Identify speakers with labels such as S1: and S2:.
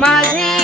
S1: माझे